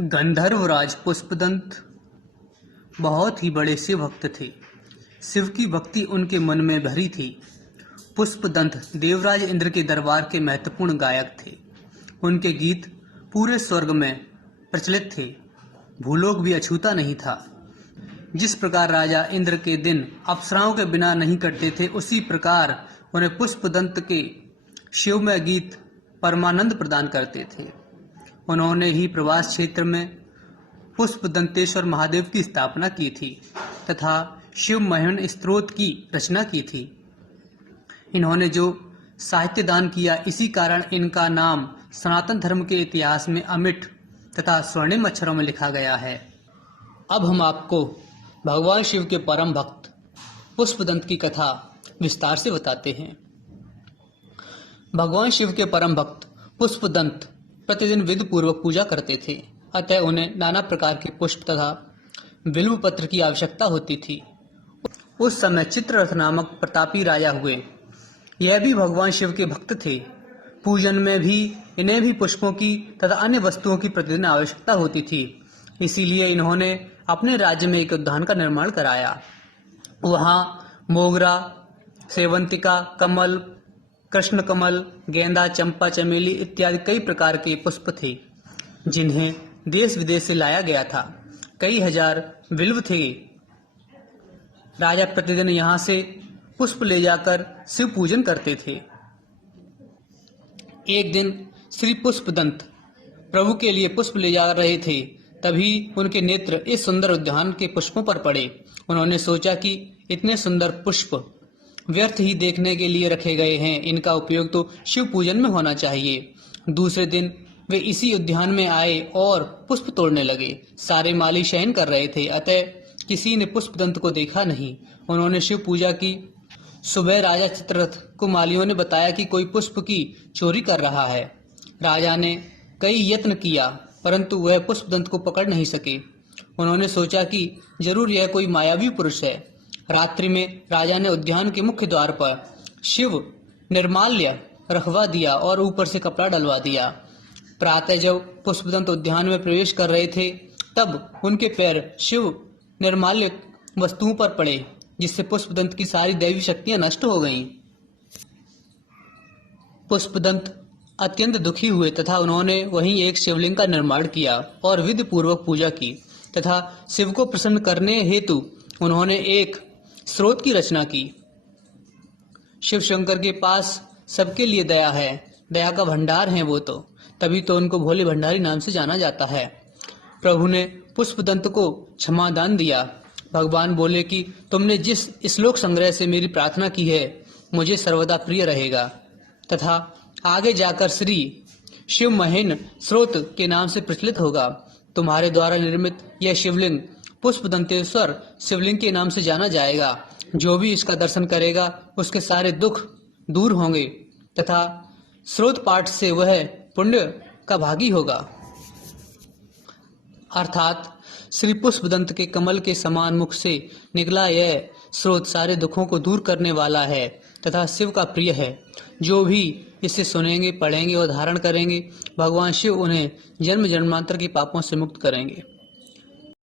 गंधर्वराज पुष्पदंत बहुत ही बड़े शिव भक्त थे। शिव की भक्ति उनके मन में भरी थी। पुष्पदंत देवराज इंद्र के दरबार के महत्वपूर्ण गायक थे। उनके गीत पूरे स्वर्ग में प्रचलित थे। भूलोक भी अछूता नहीं था। जिस प्रकार राजा इंद्र के दिन अप्सराओं के बिना नहीं कटते थे, उसी प्रकार उन्हें पुष्पदंत के शिवमय गीत परमानंद प्रदान करते थे। उन्होंने ही प्रवास क्षेत्र में पुष्पदंतेश्वर महादेव की स्थापना की थी तथा शिव महिमन स्तोत्र की रचना की थी। इन्होंने जो साहित्य दान किया, इसी कारण इनका नाम सनातन धर्म के इतिहास में अमिट तथा स्वर्णिम अक्षरों में लिखा गया है। अब हम आपको भगवान शिव के परम भक्त पुष्पदंत की कथा विस्तार से बताते हैं। भगवान शिव के परम भक्त पुष्पदंत प्रतिदिन विधि पूर्वक पूजा करते थे, अतः उन्हें नाना प्रकार के पुष्प तथा बिल्व पत्र की आवश्यकता होती थी। उस समय चित्ररथ नामक प्रतापी राजा हुए। यह भी भगवान शिव के भक्त थे। पूजन में भी इन्हें भी पुष्पों की तथा अन्य वस्तुओं की प्रतिदिन आवश्यकता होती थी। इसीलिए इन्होंने अपने राज्य में एक उद्यान का निर्माण कराया। वहाँ मोगरा, सेवंतिका, कमल, कृष्ण कमल, गेंदा, चंपा, चमेली इत्यादि कई प्रकार के पुष्प थे, जिन्हें देश विदेश से लाया गया था। कई हजार बिल्व थे। राजा प्रतिदिन यहाँ से पुष्प ले जाकर शिव पूजन करते थे। एक दिन श्री पुष्पदंत प्रभु के लिए पुष्प ले जा रहे थे, तभी उनके नेत्र इस सुंदर उद्यान के पुष्पों पर पड़े। उन्होंने सोचा कि इतने सुंदर पुष्प व्यर्थ ही देखने के लिए रखे गए हैं, इनका उपयोग तो शिव पूजन में होना चाहिए। दूसरे दिन वे इसी उद्यान में आए और पुष्प तोड़ने लगे। सारे माली शयन कर रहे थे, अतः किसी ने पुष्पदंत को देखा नहीं। उन्होंने शिव पूजा की। सुबह राजा चित्ररथ को मालियों ने बताया कि कोई पुष्प की चोरी कर रहा है। राजा ने कई यत्न किया, परंतु वह पुष्पदंत को पकड़ नहीं सके। उन्होंने सोचा कि जरूर यह कोई मायावी पुरुष है। रात्रि में राजा ने उद्यान के मुख्य द्वार पर शिव निर्माल्य रखवा दिया और ऊपर से कपड़ा डलवा दिया। प्रातः जब पुष्पदंत उद्यान में प्रवेश कर रहे थे, तब उनके पैर शिव निर्माल्य वस्तुओं पर पड़े, जिससे पुष्पदंत की सारी दैवी शक्तियां नष्ट हो गईं। पुष्पदंत अत्यंत दुखी हुए तथा उन्होंने वहीं एक शिवलिंग का निर्माण किया और विधि पूर्वक पूजा की तथा शिव को प्रसन्न करने हेतु उन्होंने एक स्रोत की रचना की। शिव शंकर के पास सबके लिए दया है, दया का भंडार है वो तो, तभी तो उनको भोले भंडारी नाम से जाना जाता है। प्रभु ने पुष्पदंत को क्षमादान दिया। भगवान बोले कि तुमने जिस श्लोक संग्रह से मेरी प्रार्थना की है, मुझे सर्वदा प्रिय रहेगा तथा आगे जाकर श्री शिव महिन स्रोत के नाम से प्रचलित होगा। तुम्हारे द्वारा निर्मित यह शिवलिंग पुष्पदंतेश्वर शिवलिंग के नाम से जाना जाएगा। जो भी इसका दर्शन करेगा, उसके सारे दुख दूर होंगे तथा स्रोत पाठ से वह पुण्य का भागी होगा। अर्थात श्री पुष्पदंत के कमल के समान मुख से निकला यह स्रोत सारे दुखों को दूर करने वाला है तथा शिव का प्रिय है। जो भी इसे सुनेंगे, पढ़ेंगे और धारण करेंगे, भगवान शिव उन्हें जन्म जन्मांतर के पापों से मुक्त करेंगे।